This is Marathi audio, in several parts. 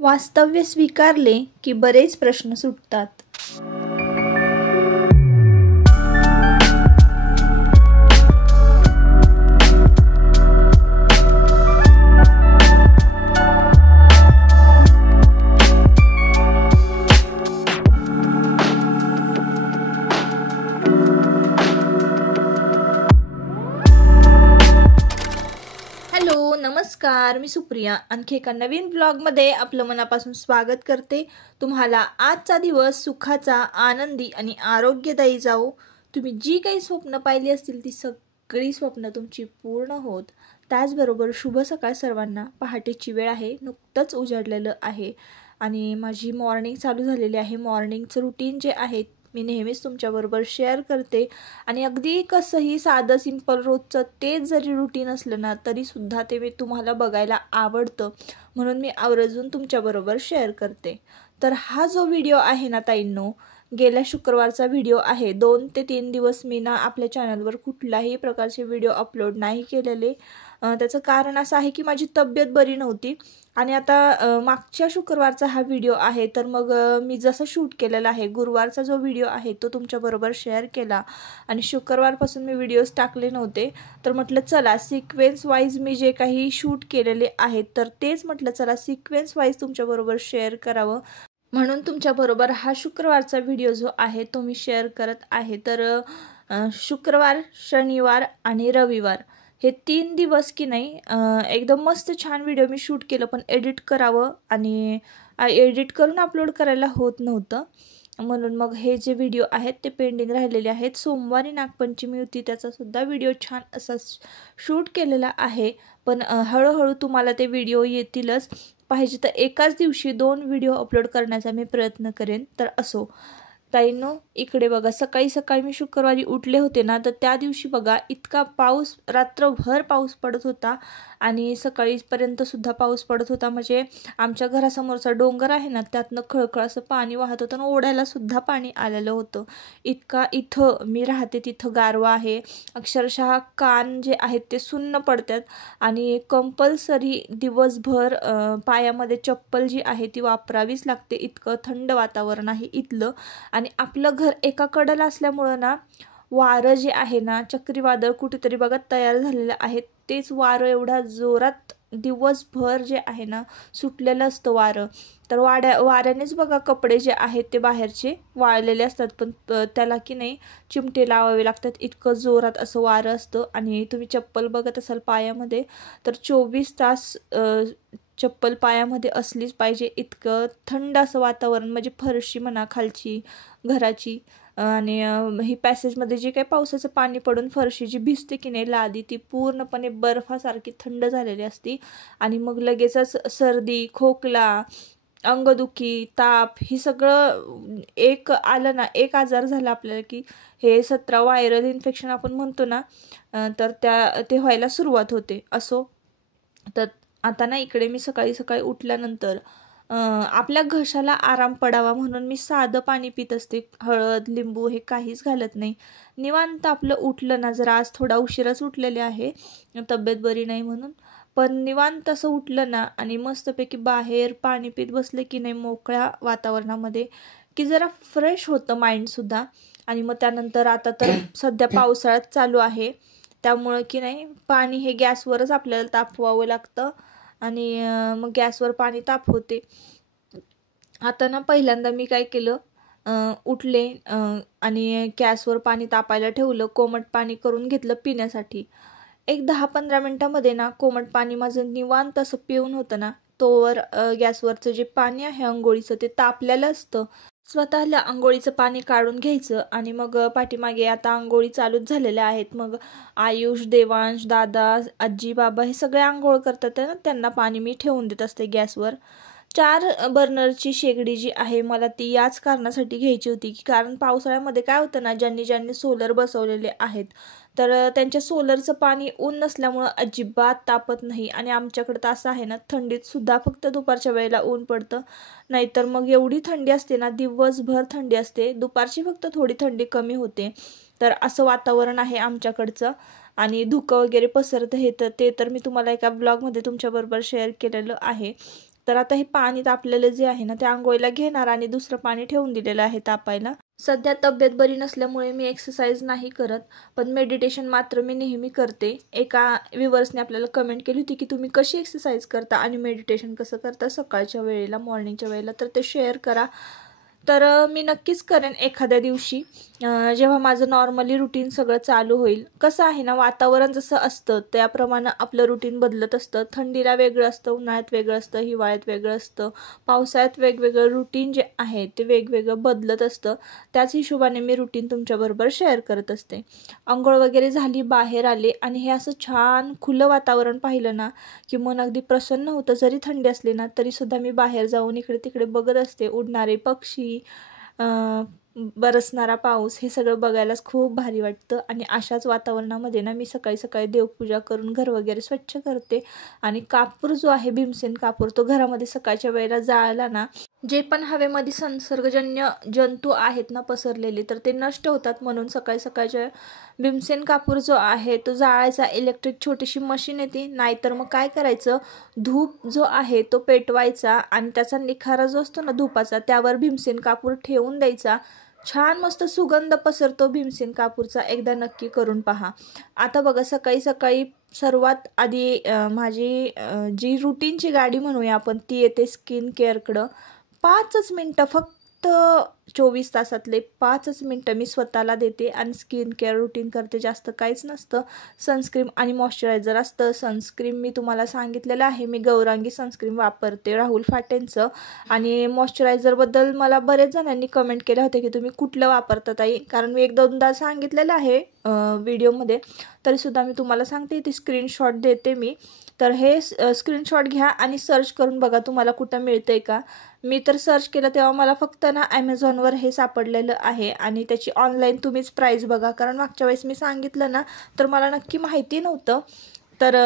वास्तव्य स्वीकारले की बरेच प्रश्न सुटतात। हॅलो नमस्कार, मी सुप्रिया आणखी एका नवीन व्लॉगमध्ये आपलं मनापासून स्वागत करते। तुम्हाला आजचा दिवस सुखाचा, आनंदी आणि आरोग्यदायी जाओ। तुम्ही जी काही स्वप्न पाहिली असतील ती सगळी स्वप्न तुमची पूर्ण होत। त्याचबरोबर शुभ सकाळ सर्वांना। पहाटेची वेळ आहे, नुकतंच उजाडलेलं आहे आणि माझी मॉर्निंग चालू झालेली आहे। मॉर्निंगचं रुटीन जे आहे मी नेहमीच तुमच्याबरोबर शेअर करते आणि अगदी कसंही साधं सिंपल रोजचं तेच जरी रुटीन असलं ना तरीसुद्धा ते मी तुम्हाला बघायला आवडतं, म्हणून मी आवर्जून तुमच्याबरोबर शेअर करते। तर हा जो व्हिडिओ आहे ना ताईंनो, गेल्या शुक्रवारचा व्हिडिओ आहे। 2 ते 3 दिवस मी ना आपल्या चॅनलवर कुठल्याही प्रकारचे व्हिडिओ अपलोड नाही केलेले। त्याचं कारण असं आहे की माझी तब्येत बरी नव्हती आणि आता मागच्या शुक्रवारचा हा व्हिडिओ आहे। तर मग मी जसं शूट केलेला आहे, गुरुवारचा जो व्हिडिओ आहे तो तुमच्याबरोबर शेअर केला आणि शुक्रवारपासून मी व्हिडिओज टाकले नव्हते। तर म्हटलं चला सिक्वेन्स वाईज मी जे काही शूट केलेले आहेत तर तेच म्हटलं चला सिक्वेन्स वाईज तुमच्याबरोबर शेअर करावं, म्हणून तुमच्याबरोबर हा शुक्रवारचा व्हिडिओ जो आहे तो मी शेअर करत आहे। तर शुक्रवार, शनिवार आणि रविवार हे 3 दिवस की नाही एकदम मस्त छान व्हिडिओ मी शूट केलं, पण एडिट करावं आणि एडिट करून अपलोड करायला होत नव्हतं, म्हणून मग हे जे व्हिडिओ आहेत ते पेंडिंग राहिलेले आहेत। सोमवारी नागपंचमी होती, त्याचासुद्धा व्हिडिओ छान असा शूट केलेला आहे, पण हळूहळू तुम्हाला ते व्हिडिओ येतीलच। पाहिजे तर एकाच दिवशी 2 व्हिडिओ अपलोड करण्याचा मी प्रयत्न करेन। तर असो ताईंनो, इकडे बघा सकाळी सकाळी मी शुक्रवारी उठले होते ना, तर त्या दिवशी बघा इतका पाऊस, रात्रभर पाऊस पडत होता आणि सकाळीपर्यंत सुद्धा पाऊस पडत होता। म्हणजे आमच्या घरासमोरचा डोंगर आहे ना, त्यातनं खळखळ असं पाणी वाहत होतं आणि ओढ्याला सुद्धा पाणी आलेलं होतं। इतका इथं मी राहते तिथं गारवा आहे, अक्षरशः कान जे आहेत ते सुन्न पडतात आणि कंपल्सरी दिवसभर पायामध्ये चप्पल जी आहे ती वापरावीच लागते, इतकं थंड वातावरण आहे इथलं। आणि आपलं घर एका कडेला असल्यामुळं ना वारं जे आहे ना, चक्रीवादळ कुठेतरी बघा तयार झालेलं आहे, तेच वारं एवढा जोरात दिवसभर जे आहे ना सुटलेलं असतं वारं। तर वाऱ्यानेच बघा कपडे जे आहेत ते बाहेरचे वाळलेले असतात, पण त्याला की नाही चिमटे लावावे लागतात, इतकं जोरात असं वारं असतं। आणि तुम्ही चप्पल बघत असाल पायामध्ये तर 24 तास चप्पल पायामध्ये असलीच पाहिजे, इतकं थंड असं वातावरण। म्हणजे फरशी म्हणा खालची घराची आणि ही पॅसेजमध्ये जे काही पावसाचं पाणी पडून फरशी जी भिजते की नाही लादी, ती पूर्णपणे बर्फासारखी थंड झालेली असती आणि मग लगेचच सर्दी, खोकला, अंगदुखी, ताप ही सगळं एक आलं ना, एक आजार झाला आपल्याला की हे 17 व्हायरल इन्फेक्शन आपण म्हणतो ना, तर ते व्हायला सुरुवात होते। असो, तर आता ना इकडे मी सकाळी सकाळी उठल्यानंतर आपल्या घशाला आराम पडावा म्हणून मी साधं पाणी पित असते, हळद, लिंबू हे काहीच घालत नाही। निवांत आपलं उठलं ना, जरा आज थोडा उशिराच उठलेले आहे, तब्येत बरी नाही म्हणून, पण निवांत असं उठलं ना आणि मस्तपैकी बाहेर पाणी पित बसले की नाही मोकळ्या वातावरणामध्ये, की जरा फ्रेश होतं माइंडसुद्धा। आणि मग त्यानंतर आता तर सध्या पावसाळ्यात चालू आहे, त्यामुळं की नाही पाणी हे गॅसवरच आपल्याला तापवावं लागतं आणि मग गॅसवर पाणी तापवते। आता ना पहिल्यांदा मी काय केलं, उठले आणि गॅसवर पाणी तापायला ठेवलं, कोमट पाणी करून घेतलं पिण्यासाठी। एक 10-15 मिनटामध्ये ना कोमट पाणी माझं निवांत असं पिऊन होतं ना, तोवर गॅसवरचं जे पाणी आहे अंघोळीचं ते तापलेलं असतं। स्वतःला अंघोळीचं पाणी काढून घ्यायचं आणि मग पाठीमागे आता अंघोळी चालूच झालेल्या आहेत। मग आयुष, देवांश, दादा, आजी, बाबा हे सगळे अंघोळ करतात ना, त्यांना पाणी मी ठेवून देत असते गॅसवर। 4 बर्नरची शेगडी जी आहे मला ती याच कारणासाठी घ्यायची होती की कारण पावसाळ्यामध्ये काय होतं ना, ज्यांनी सोलर बसवलेले आहेत तर त्यांच्या सोलरचं पाणी ऊन नसल्यामुळं अजिबात तापत नाही। आणि आमच्याकडं तर असं आहे ना, थंडीत सुद्धा फक्त दुपारच्या वेळेला ऊन पडतं, नाहीतर मग एवढी थंडी असते ना, दिवसभर थंडी असते, दुपारची फक्त थोडी थंडी कमी होते। तर असं वातावरण आहे आमच्याकडचं आणि धुकं वगैरे पसरतं हे तर ते तर मी तुम्हाला एका ब्लॉगमध्ये तुमच्याबरोबर शेअर केलेलं आहे। तर आता हे पाणी तापलेलं जे आहे ना ते आंघोळीला घेणार आणि दुसरं पाणी ठेवून दिलेलं आहे तापायला. सध्या तब्येत बरी नसल्यामुळे मी एक्सरसाइज नाही करत, पण मेडिटेशन मात्र मी नेहमी करते. एका व्ह्यूअर्सने आपल्याला कमेंट केली होती की तुम्ही कशी एक्सरसाइज करता आणि मेडिटेशन कसं करता सकाळच्या वेळेला, मॉर्निंगच्या वेळेला, तर ते शेअर करा. तर मी नक्कीच करेन एखाद्या दिवशी, जेव्हा माझं नॉर्मली रुटीन सगळं चालू होईल. कसं आहे ना, वातावरण जसं असतं त्याप्रमाणे आपलं रुटीन बदलत असतं. थंडीला वेगळं असतं, उन्हाळ्यात वेगळं असतं, हिवाळ्यात वेगळं असतं, पावसाळ्यात वेगवेगळं रुटीन जे आहे ते वेगवेगळं बदलत असतं. त्याच हिशोबाने मी रुटीन तुमच्याबरोबर शेअर करत असते. अंघोळ वगैरे झाली, बाहेर आले आणि हे असं छान खुलं वातावरण पाहिलं ना की मन अगदी प्रसन्न होतं. जरी थंडी असली ना तरीसुद्धा मी बाहेर जाऊन इकडे तिकडे बघत असते. उडणारे पक्षी, बरसणारा पाऊस, हे सगळं बघायलाच खूप भारी वाटतं. आणि अशाच वातावरणामध्ये ना मी सकाळी सकाळी देवपूजा करून घर वगैरे स्वच्छ करते. आणि कापूर जो आहे, भीमसेन कापूर, तो घरामध्ये सकाळच्या वेळेला जाळला ना, जे पण हवेमध्ये संसर्गजन्य जंतू आहेत ना पसरलेले, तर ते नष्ट होतात. म्हणून सकाळी सकाळच्या भीमसेन कापूर जो आहे तो जाळायचा. इलेक्ट्रिक छोटीशी मशीन येते, नाहीतर मग काय करायचं, धूप जो आहे तो पेटवायचा आणि त्याचा निखारा जो असतो ना धुपाचा, त्यावर भीमसेन कापूर ठेवून द्यायचा. छान मस्त सुगंध पसरतो भीमसेन कापूरचा. एकदा नक्की करून पहा. आता बघा, सकाळी सकाळी सर्वात आधी माझी जी रुटीनची गाडी म्हणूया आपण, ती येते स्किन केअरकडं. 5च मिनटं, फक्त 24 तासातले 5च मिनटं मी स्वतःला देते आणि स्किन केअर रुटीन करते. जास्त काहीच नसतं. सनस्क्रीम आणि मॉइश्चरायझर असतं. सनस्क्रीम मी तुम्हाला सांगितलेलं आहे, मी गौरांगी सनस्क्रीम वापरते, राहुल फाटेंचं. आणि मॉइश्चरायझरबद्दल मला बरेच जणांनी कमेंट केले होते की तुम्ही कुठलं वापरता ताई, कारण मी 1-2दा सांगितलेलं आहे व्हिडिओमध्ये, तरीसुद्धा मी तुम्हाला सांगते. ती स्क्रीनशॉट देते मी. तर हे स्क्रीनशॉट घ्या आणि सर्च करून बघा तुम्हाला कुठं मिळतं आहे का. मी तर सर्च केलं तेव्हा मला फक्त ना ॲमेझॉनवर हे सापडलेलं आहे. आणि त्याची ऑनलाईन तुम्हीच प्राईस बघा, कारण मागच्या वेळेस मी सांगितलं ना तर मला नक्की माहिती नव्हतं. तर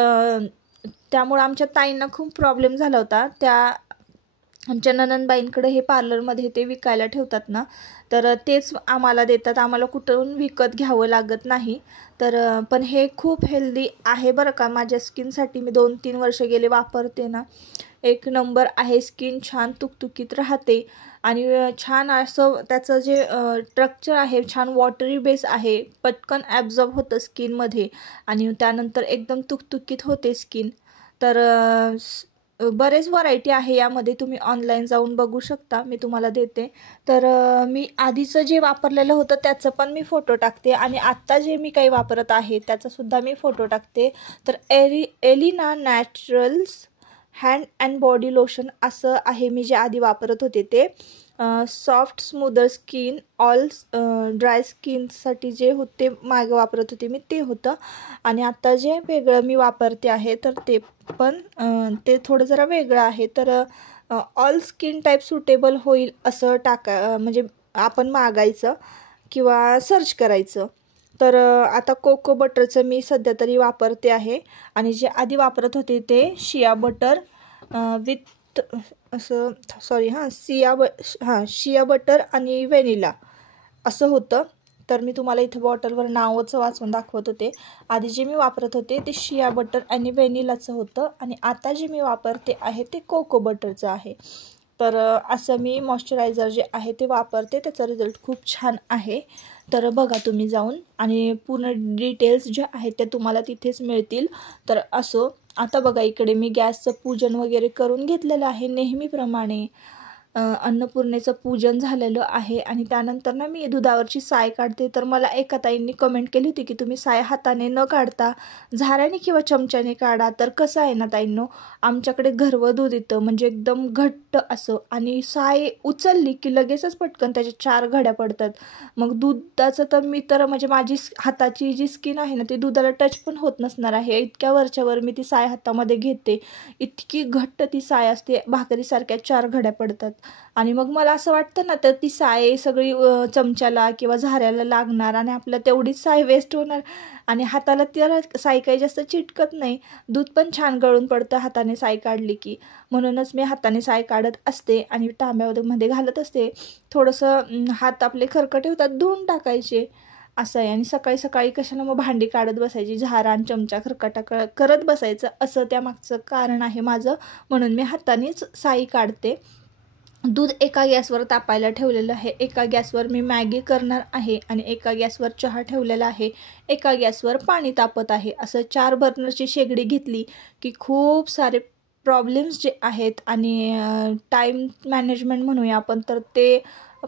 त्यामुळं आमच्या ताईंना खूप प्रॉब्लेम झाला होता. त्या आमच्या ननंदबाईंकडे हे पार्लरमध्ये ते विकायला ठेवतात ना, तर तेच आम्हाला देतात. आम्हाला कुठून विकत घ्यावं लागत नाही. तर पण हे खूप हेल्दी आहे बरं का. माझ्या स्किनसाठी मी 2-3 वर्ष गेले वापरते ना, एक नंबर आहे. स्किन छान तुकतुकीत राहते आणि छान असं त्याचं जे स्ट्रक्चर आहे, छान वॉटरी बेस आहे, पटकन ॲब्झॉर्ब होतं स्किनमध्ये आणि त्यानंतर एकदम तुकतुकीत होते स्किन. तर बरेच व्हरायटी आहे यामध्ये, तुम्ही ऑनलाईन जाऊन बघू शकता, मी तुम्हाला देते. तर मी आधीचं जे वापरलेलं होतं त्याचं पण मी फोटो टाकते आणि आत्ता जे मी काही वापरत आहे त्याचासुद्धा मी फोटो टाकते. तर Elina naturals hand and body lotion असं आहे मी जे आधी वापरत होते ते. Soft smoother skin, all dry स्किनसाठी जे होते मागं वापरत होते मी ते होतं. आणि आत्ता जे वेगळं मी वापरते आहे तर ते पण ते थोडं जरा वेगळं आहे. तर ऑल स्किन टाईप सुटेबल होईल असं म्हणजे आपण मागायचं किंवा सर्च करायचं. तर आता कोको बटरचं मी सध्या तरी वापरते आहे. आणि जे आधी वापरत होते ते शिया बटर विथ असं शिया बटर आणि व्हॅनिला असं होतं. तर मी तुम्हाला इथं बॉटलवर नावच वाचून दाखवत होते. आधी जे मी वापरत होते ते शिया बटर आणि व्हॅनिलाचं होतं आणि आता जे मी वापरते आहे ते कोको बटरचं आहे. तर असं मी मॉइश्चरायझर जे आहे ते वापरते. त्याचा रिझल्ट खूप छान आहे. तर बघा तुम्ही जाऊन, आणि पूर्ण डिटेल्स ज्या आहेत त्या तुम्हाला तिथेच मिळतील. तर असो, आता बघा इकडे मी गॅसचं पूजन वगैरे करून घेतलेलं आहे नेहमीप्रमाणे. अन्नपूर्णेचं पूजन झालेलं आहे आणि त्यानंतर ना मी दुधावरची साय काढते. तर मला एका ताईंनी कमेंट केली होती की तुम्ही साय हाताने न काढता झाऱ्याने किंवा चमच्याने काढा. तर कसं आहे ना ताईंनो, आमच्याकडे घरवं दूध येतं म्हणजे एकदम घट्ट असं, आणि साय उचलली की लगेचच पटकन त्याच्या 4 घड्या पडतात. मग दुधाचं तर मी तर म्हणजे माझी हाताची जी स्किन आहे ना ती दुधाला टच पण होत नसणार आहे, इतक्या वरच्यावर मी ती साय हातामध्ये घेते. इतकी घट्ट ती साय असते, भाकरीसारख्या 4 घड्या पडतात. आणि मग मला असं वाटतं ना, तर ती साय सगळी चमच्याला किंवा झाऱ्याला लागणार आणि आपलं तेवढीच साय वेस्ट होणार. आणि हाताला त्याला साय काही जास्त चिटकत नाही, दूध पण छान गळून पडतं हाताने साय काढली की. म्हणूनच मी हाताने साय काढत असते आणि तांब्यामध्ये घालत असते. थोडंसं हात आपले खरकटे होतात, धुवून टाकायचे असं आहे. आणि सकाळी सकाळी कशाला मग भांडी काढत बसायची, झारा आणि चमचा खरकटा करत बसायचं, असं त्यामागचं कारण आहे माझं. म्हणून मी हातानेच साई काढते. दूध एका गॅसवर तापायला ठेवलेलं आहे, एका गॅसवर मी मॅगी करणार आहे आणि एका गॅसवर चहा ठेवलेला आहे, एका गॅसवर पाणी तापत आहे. असं 4 बर्नरची शेगडी घेतली की खूप सारे प्रॉब्लेम्स जे आहेत आणि टाईम मॅनेजमेंट म्हणूया आपण, तर ते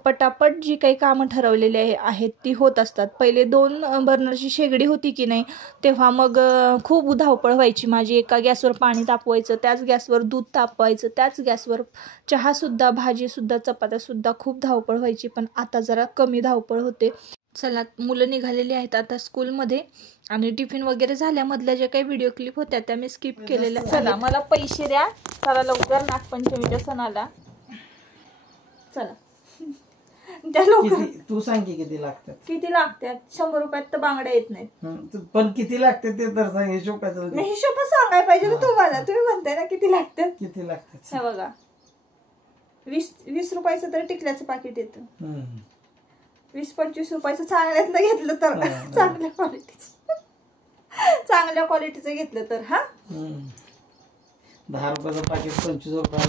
पटापट जी काही कामं ठरवलेली आहेत ती होत असतात. पहिले 2 बर्नरची शेगडी होती की नाही, तेव्हा मग खूप धावपळ व्हायची माझी. एका गॅसवर पाणी तापवायचं, त्याच गॅसवर दूध तापवायचं, त्याच गॅसवर चहासुद्धा, भाजीसुद्धा, चपात्यासुद्धा, खूप धावपळ व्हायची. पण आता जरा कमी धावपळ होते. चला, मुलं निघालेली आहेत आता स्कूलमध्ये आणि टिफिन वगैरे झाल्यामधल्या ज्या काही व्हिडिओ क्लिप होत्या त्या मी स्किप केलेल्या. चला, मला पैसे द्या चला लवकर नागपंचमीच्या सणाला. चला त्या लवकर. तू सांग की किती लागतात. किती लागतात? 100 रुपयात तर बांगड्या येत नाहीत. पण किती लागतात ते तर सांग. हिशोब काय चालतो? हिशोब सांगायला पाहिजे ना तुम्हाला. तुम्ही म्हणताय ना किती लागतात. किती लागतात हे बघा, 20 रुपयाचं तर टिकल्याचं पाकिट येतं. 20-25 रुपयाचं चांगल्यातलं घेतलं तर, चांगल्या क्वालिटीचं घेतलं तर. हा, 10 रुपयाचं पाकिट 25 रुपयाला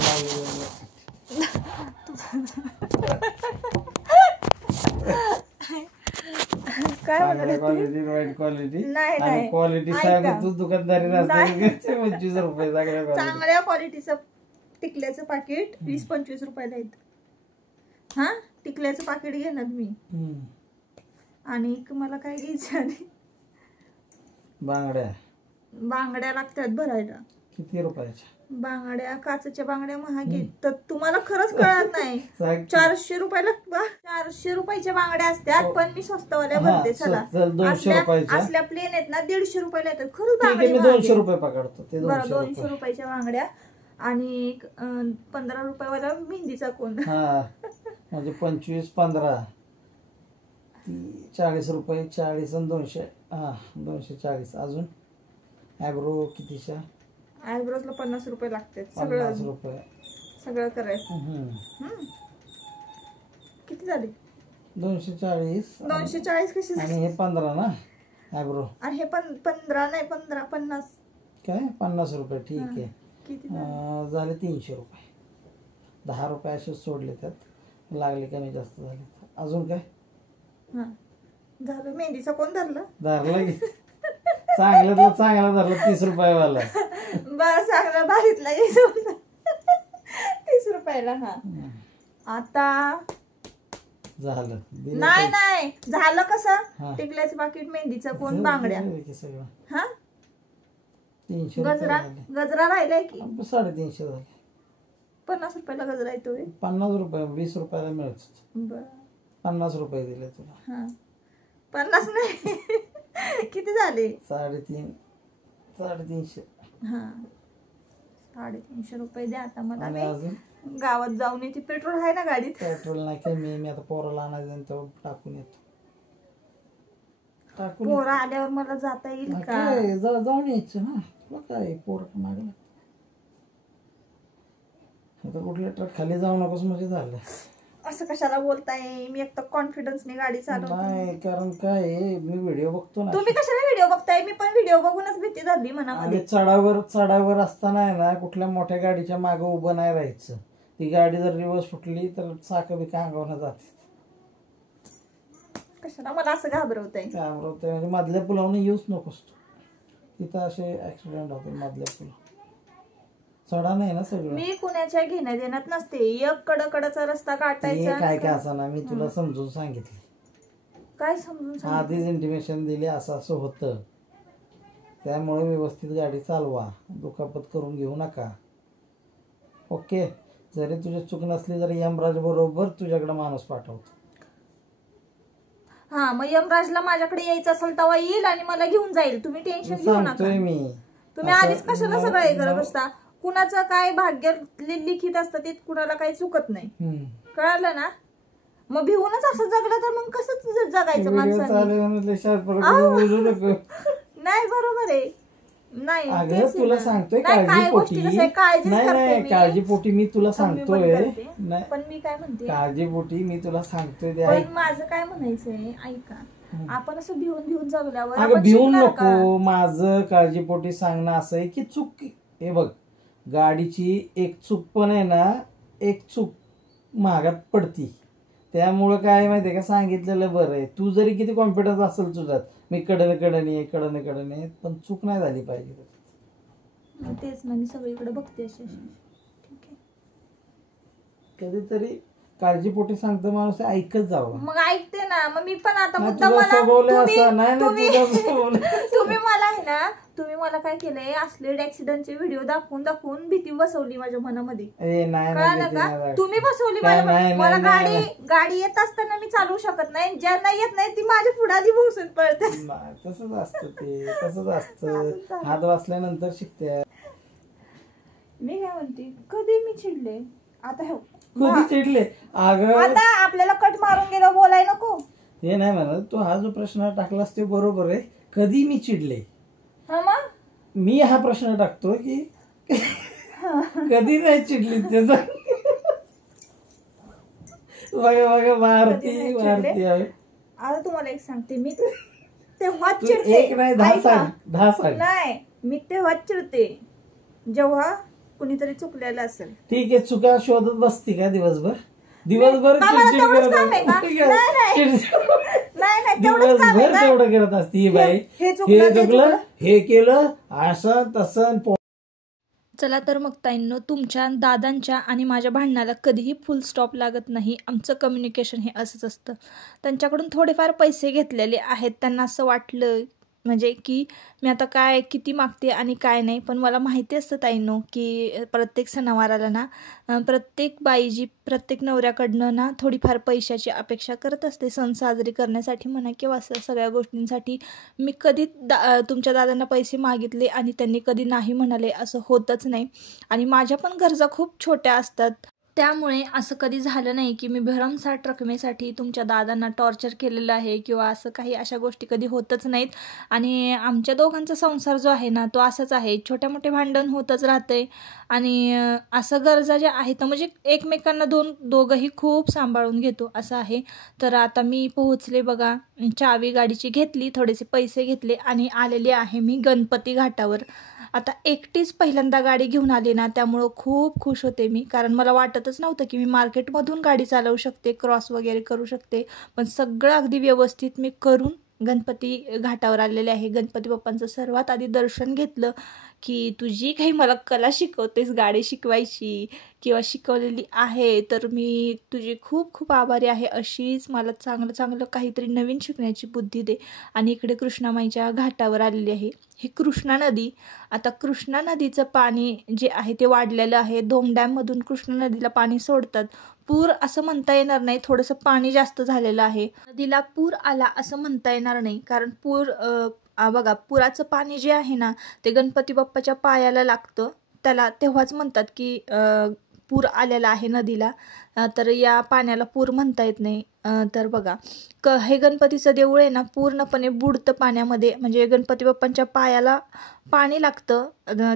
काय म्हणाले? क्वालिटी, वाईट क्वालिटी. नाही क्वालिटी सांग तू, दुकानदारी 25 रुपये. चांगल्या क्वालिटीचं टिकल्याचं पाकिट 20-25 रुपयाला येतं. हा, टिकल्याचं पाकिट घेणार मी. आणि मला काय घ्यायचं आणि बांगड्या लागतात भरायला. किती रुपयाच्या बांगड्या? काचेच्या बांगड्या महाग आहेत, तर तुम्हाला खरंच कळत नाही. 400 रुपयाला 400 रुपयाच्या बांगड्या असतात, पण मी स्वस्तवाल्या भरते. चला, 200 रुपयाच्या असल्या प्लेन आहेत ना, 150 रुपयाला येतात. खरंच बांगड्या 200 रुपये पकडतो. 200 रुपयाच्या बांगड्या आणि 15 रुपयावाला मेहंदीचा कोण. म्हणजे 25, 15, 40 रुपये. 40 आणि 200. 240. अजून ॲब्रो कितीच्या? आयब्रोजला 50 रुपये लागतात. 50 रुपये सगळं करायचं. किती झाले? 240. 240 कशी? आणि हे 15 ना ॲब्रो. आणि हे 15 नाही, 50. काय 50 रुपये? ठीक आहे. किती झाले? 300 रुपये. 10 रुपये असे सोडले, त्यात लागले कमी जास्त झाले. अजून काय झालं? मेहंदीचा कोण धरलं? चांगलं धरलं 30 रुपयावाला. बरं, चांगला भारीतला 30 रुपयाला. हा, आता झालं. नाही झालं कसं? टिकल्याचं पाकिट, मेहंदीचं कोण, बांगड्या, सगळं. हा, 300. गजरा राहिलाय की 350 झाले. 50 रुपयाला गजरा येतो. 50 रुपये 20 रुपयाला मिळत. बर, 50 रुपये दिले तुला. हा, 50 नाही. किती झाले? 350. हा, 350 रुपये द्या आता मला. अजून गावात जाऊन येते. पेट्रोल आहे ना गाडीत? पेट्रोल नाही काय. मी आता पोराला आणायचं तेव्हा टाकून येतो. पोरं आल्यावर मला जाता येईल का? जाऊन यायचं ना. तुला काय पोर मागला आता कुठल्या ट्रक खाली जाऊ नकोस म्हणजे झालं. असं कशाला बोलताय? मी एक तर कॉन्फिडन्सने गाडी चालवते. नाही, कारण काय मी व्हिडिओ बघतो ना. तुम्ही कशाला व्हिडिओ बघताय? मी पण व्हिडिओ बघूनच भीती धरली मनामध्ये. चढावर असताना आहे ना, कुठल्या मोठ्या गाडीच्या मागे उभं नाही राहायचं. ती गाडी जर रिवर्स फुटली तर चाकं बिका अंगावर जाते. कशाला मला असं घाबरवतंय? म्हणजे मधल्या पुलावरून येऊच नकोस तू. तिथं असे ऍक्सिडेंट होते मधल्या पुला. चढा नाही ना सगळं. मी कुणाच्या घेण्या देण्यात नसते. एक कडकडाचा रस्ता काटायचा. काय काय असं ना, मी तुला समजून सांगितले. काय समजून? आधीच इंटिमेशन दिली असं असं होतं, त्यामुळे व्यवस्थित गाडी चालवा. दुखापत करून घेऊ नका. ओके. जरी तुझी चूक नसली तरी यमराज बरोबर तुझ्याकडे माणूस पाठवतो. हा, मग यमराजला माझ्याकडे यायचं असेल तेव्हा येईल आणि मला घेऊन जाईल. तुम्ही टेन्शन घेऊ नका. तुम्ही आधीच कशाला सगळं हे करत असता? कुणाचं काय भाग्य लिखित असतं ते कुणाला काही चुकत नाही. कळालं ना? मग भिवूनच असं जगलं तर मग कसं जगायचं माणसाने? नाही, बरोबर आहे. नाही, तुला सांगतोय काळजीपोटी मी तुला सांगतोय. पण मी काय म्हणते, काळजीपोटी मी तुला सांगतोय. माझं काय म्हणायचंय ऐका, आपण असं भिवून जगल्यावर अगं भिवून नको. माझं काळजीपोटी सांगणं असं आहे की चूक, हे बघ गाडीची एक चूक पण आहे ना, एक चूक महागात पडती. त्यामुळं काय माहितीये का, सांगितलेलं बरं आहे. तू जरी किती कॉन्फिडन्स असेल तुझ्यात, मी कडने पण चूक नाही झाली पाहिजे. तेच ना, मी सगळीकडे बघते अशी. ठीक आहे, कधीतरी काळजीपोटी सांगतो माणूस, ऐकत जावं. मग ऐकते ना. मग मी पण आता नाही, मुद्दा तुझं मला स्वभावलंय तुम्ही असं. नाही, नाही, तुम्ही तुझं स्वभावलंय. तुम्ही मला आहे ना, तुम्ही मला काय केलंय, असले ऍक्सिडेंटचे व्हिडिओ दाखवून भीती बसवली माझ्या मनामध्ये. नाही कळलं का, तुम्ही बसवली माझ्या मनात. मला गाडी येत असताना मी चालू शकत नाही, ज्यांना येत नाही ती माझ्या पुढे आधी भोसून पळते. तसंच असतं ते, तसंच असतं. हात वाचल्यानंतर शिकते. मी काय म्हणते, कधी मी चिडले आता, हो कधी चिडले अगं, आता आपल्याला कट मारून गेलो, बोलाय नको. हे नाही म्हणत तू. हा जो प्रश्न टाकलास ते बरोबर आहे, कधी मी चिडले. मी हा प्रश्न टाकतो की कधी नाही चिडली. त्याचा बघा मारती आता तुम्हाला एक सांगते, मी तेव्हाच चिडते. एक नाही 10 सांग. नाही, मी तेव्हाच चिडते जेव्हा कुणीतरी चुकलेलं असेल. ठीक आहे, चुका शोधत बसती का दिवसभर दिवसभर तेवढं करत असती. बाई हे चुकलं, हे केलं, असं तसं. चला तर मग ताईंनो, तुमच्या दादांच्या आणि माझ्या भांडणाला कधीही फुल स्टॉप लागत नाही. आमचं कम्युनिकेशन हे असंच असतं. त्यांच्याकडून थोडेफार पैसे घेतलेले आहेत. त्यांना असं वाटलं म्हणजे की मी आता काय किती मागते आणि काय नाही, पण मला माहिती असतं ताईंनो की प्रत्येक सणावाराला ना प्रत्येक बाई जी प्रत्येक नवऱ्याकडनं ना थोडीफार पैशाची अपेक्षा करत असते, सण साजरी करण्यासाठी म्हणा किंवा असं सगळ्या गोष्टींसाठी. मी कधी तुमच्या दादांना पैसे मागितले आणि त्यांनी कधी नाही म्हणाले असं होतच नाही. आणि माझ्या पण गरजा खूप छोट्या असतात, त्यामुळे असं कधी झालं नाही की मी भरमसाठ रकमेसाठी तुमच्या दादांना टॉर्चर केलेलं आहे किंवा असं काही. अशा गोष्टी कधी होतच नाहीत. आणि आमच्या दोघांचा संसार जो आहे ना तो असाच आहे, छोटे मोठे भांडण होतच राहते. आणि असं गरजा ज्या आहेत म्हणजे एकमेकांना दोघंही खूप सांभाळून घेतो असं आहे. तर आता मी पोहोचले बघा, चावी गाडीची घेतली, थोडेसे पैसे घेतले आणि आलेले आहे मी गणपती घाटावर. आता एकटीच पहिल्यांदा गाडी घेऊन आली ना, त्यामुळं खूप खुश होते मी, कारण मला वाटतच नव्हतं की मी मार्केटमधून गाडी चालवू शकते, क्रॉस वगैरे करू शकते. पण सगळं अगदी व्यवस्थित मी करून गणपती घाटावर आलेले आहे. गणपती बाप्पांचं सर्वात आधी दर्शन घेतलं की तुझी काही मला कला शिकवतेस गाडी शिकवायची किंवा शिकवलेली आहे, तर मी तुझी खूप खूप आभारी आहे. अशीच मला चांगलं चांगलं काहीतरी नवीन शिकण्याची बुद्धी दे. आणि इकडे कृष्णामाईच्या घाटावर आलेली आहे. ही कृष्णा नदी. आता कृष्णा नदीचं पाणी जे आहे ते वाढलेलं आहे. धोम डॅममधून कृष्णा नदीला पाणी सोडतात. पूर असं म्हणता येणार नाही, थोडंसं पाणी जास्त झालेलं आहे. नदीला पूर आला असं म्हणता येणार नाही, कारण बघा पुराचं पाणी जे आहे ना ते गणपती बाप्पाच्या पायाला लागतं, त्याला तेव्हाच म्हणतात की पूर आलेला आहे नदीला. तर या पाण्याला पूर म्हणता येत नाही. तर बघा हे गणपतीचं देऊळ आहे ना पूर्णपणे बुडतं पाण्यामध्ये, म्हणजे गणपती बाप्पांच्या पायाला पाणी लागतं.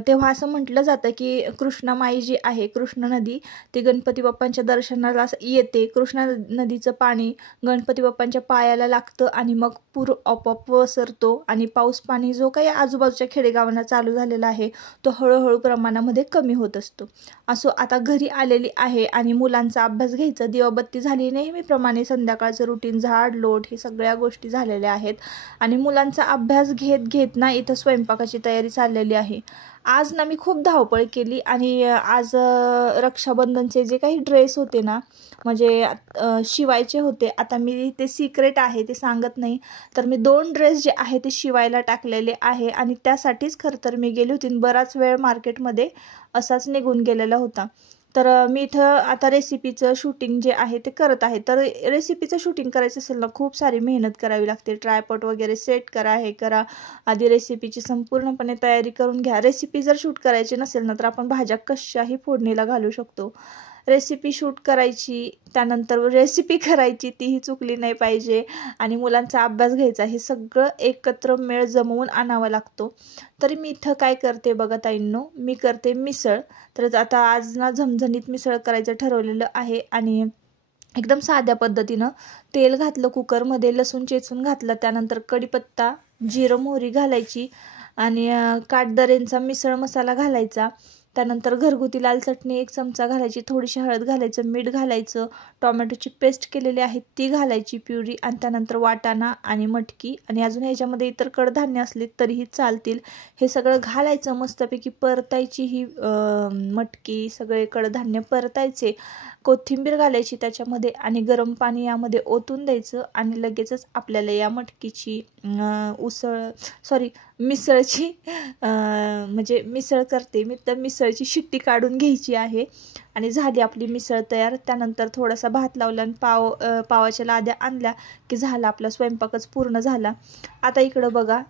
तेव्हा असं म्हटलं जातं की कृष्णामाई जी आहे, कृष्णा नदी, ती गणपती बाप्पांच्या दर्शनाला येते. कृष्णा नदीचं पाणी गणपती बाप्पांच्या पायाला लागतं आणि मग पूर आपोआप वसरतो आणि पाऊस पाणी जो काही आजूबाजूच्या खेडेगावांना चालू झालेला आहे तो हळूहळू प्रमाणामध्ये कमी होत असतो. असो, आता घरी आलेली आहे आणि मुलांचा अभ्यास घ्यायचा. दिवाबत्ती झाली नेहमीप्रमाणे, संध्याकाळचं रुटीन, झाड लोट हे सगळ्या गोष्टी झालेल्या आहेत. आणि मुलांचा अभ्यास घेत ना इथं स्वयंपाकाची तयारी चाललेली आहे. आज ना मी खूप धावपळ केली आणि आज रक्षाबंधनचे जे काही ड्रेस होते ना म्हणजे शिवायचे होते. आता मी ते सिक्रेट आहे ते सांगत नाही. तर मी 2 ड्रेस जे आहे ते शिवायला टाकलेले आहे आणि त्यासाठीच खरं तर मी गेली होती. बराच वेळ मार्केटमध्ये असाच निघून गेलेला होता. तर मी इथं आता रेसिपीचं शूटिंग जे आहे ते करत आहे. तर रेसिपीचं शूटिंग करायचं असेल ना खूप सारी मेहनत करावी लागते. ट्रायपॉड वगैरे सेट करा, हे करा. आधी रेसिपीची संपूर्णपणे तयारी करून घ्या. रेसिपी जर शूट करायची नसेल ना तर आपण भाज्या कशाही फोडणीला घालू शकतो. रेसिपी शूट करायची, त्यानंतर रेसिपी करायची, तीही चुकली नाही पाहिजे, आणि मुलांचा अभ्यास घ्यायचा, हे सगळं एकत्र मेळ जमवून आणावा लागतो. तरी मी इथं काय करते बघा ताईंनो, मी करते मिसळ. तर आता आज ना झणझणीत मिसळ करायचं ठरवलेलं आहे आणि एकदम साध्या पद्धतीनं तेल घातलं कुकरमध्ये, लसूण चेचून घातलं, त्यानंतर कढीपत्ता, जिरं मोहरी घालायची आणि काटदरेंचा मिसळ मसाला घालायचा, त्यानंतर घरगुती लाल चटणी 1 चमचा घालायची, थोडीशी हळद घालायचं, मीठ घालायचं, टोमॅटोची पेस्ट केलेली आहे ती घालायची प्युरी, आणि त्यानंतर वाटाणा आणि मटकी, आणि अजून ह्याच्यामध्ये इतर कडधान्य असले तरीही चालतील. हे सगळं घालायचं, मस्तपैकी परतायची ही मटकी, सगळे कडधान्य परतायचे, कोथिंबीर घालायची त्याच्यामध्ये आणि गरम पाणी यामध्ये ओतून द्यायचं, आणि लगेचच आपल्याला या मटकीची मिसळची म्हणजे मिसळ करते मी, तर मिसळची शिट्टी काढून घ्यायची आहे, आणि झाली आपली मिसळ तयार. त्यानंतर थोडासा भात लावला आणि पावाच्या लाद्या आणल्या की झाला आपला स्वयंपाकच पूर्ण झाला. आता इकडं बघा,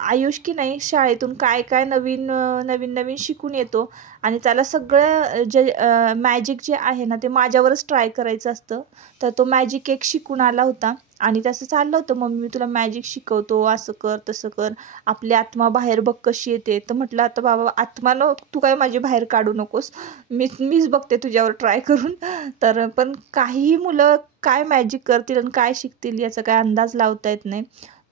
आयुष की नाही शाळेतून काय काय नवीन शिकून येतो, आणि त्याला सगळं जे मॅजिक जे आहे ना ते माझ्यावरच ट्राय करायचं असतं. तर तो मॅजिक एक शिकून आला होता, आणि तसं चाललं होतं, मम्मी मी तुला मॅजिक शिकवतो, असं कर तसं कर, आपली आत्मा बाहेर बघ कशी येते. तर म्हटलं आता बाबा आत्मा तू काय माझी बाहेर काढू नकोस, मीच बघते तुझ्यावर ट्राय करून. तर पण काहीही मुलं काय मॅजिक करतील आणि काय शिकतील याचा काय अंदाज लावता येत नाही.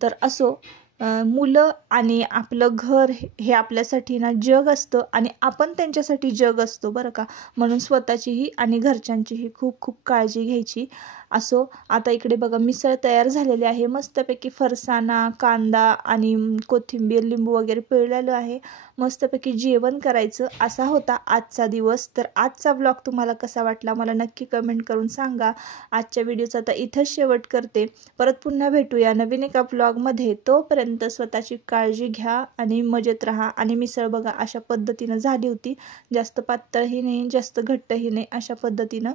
तर असो, मुलं आणि आपलं घर हे आपल्यासाठी ना जग असतं, आणि आपण त्यांच्यासाठी जग असतो बरं का. म्हणून स्वतःचीही आणि घरच्यांचीही खूप खूप काळजी घ्यायची. असो, आता इकडे बघा मिसळ तयार झालेली आहे, मस्तपैकी फरसाणा, कांदा आणि कोथिंबीर, लिंबू वगैरे पिळलेलं आहे. मस्तपैकी जेवण करायचं, असा होता आजचा दिवस. तर आजचा व्लॉग तुम्हाला कसा वाटला मला नक्की कमेंट करून सांगा. आजच्या व्हिडिओचा आता इथंच शेवट करते. परत पुन्हा भेटूया नवीन एका व्लॉगमध्ये. तोपर्यंत स्वतःची काळजी घ्या आणि मजेत राहा. आणि मिसळ बघा अशा पद्धतीनं झाली होती, जास्त पातळही नाही जास्त घट्टही नाही, अशा पद्धतीनं.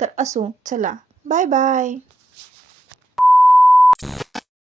तर असो, चला बाय बाय.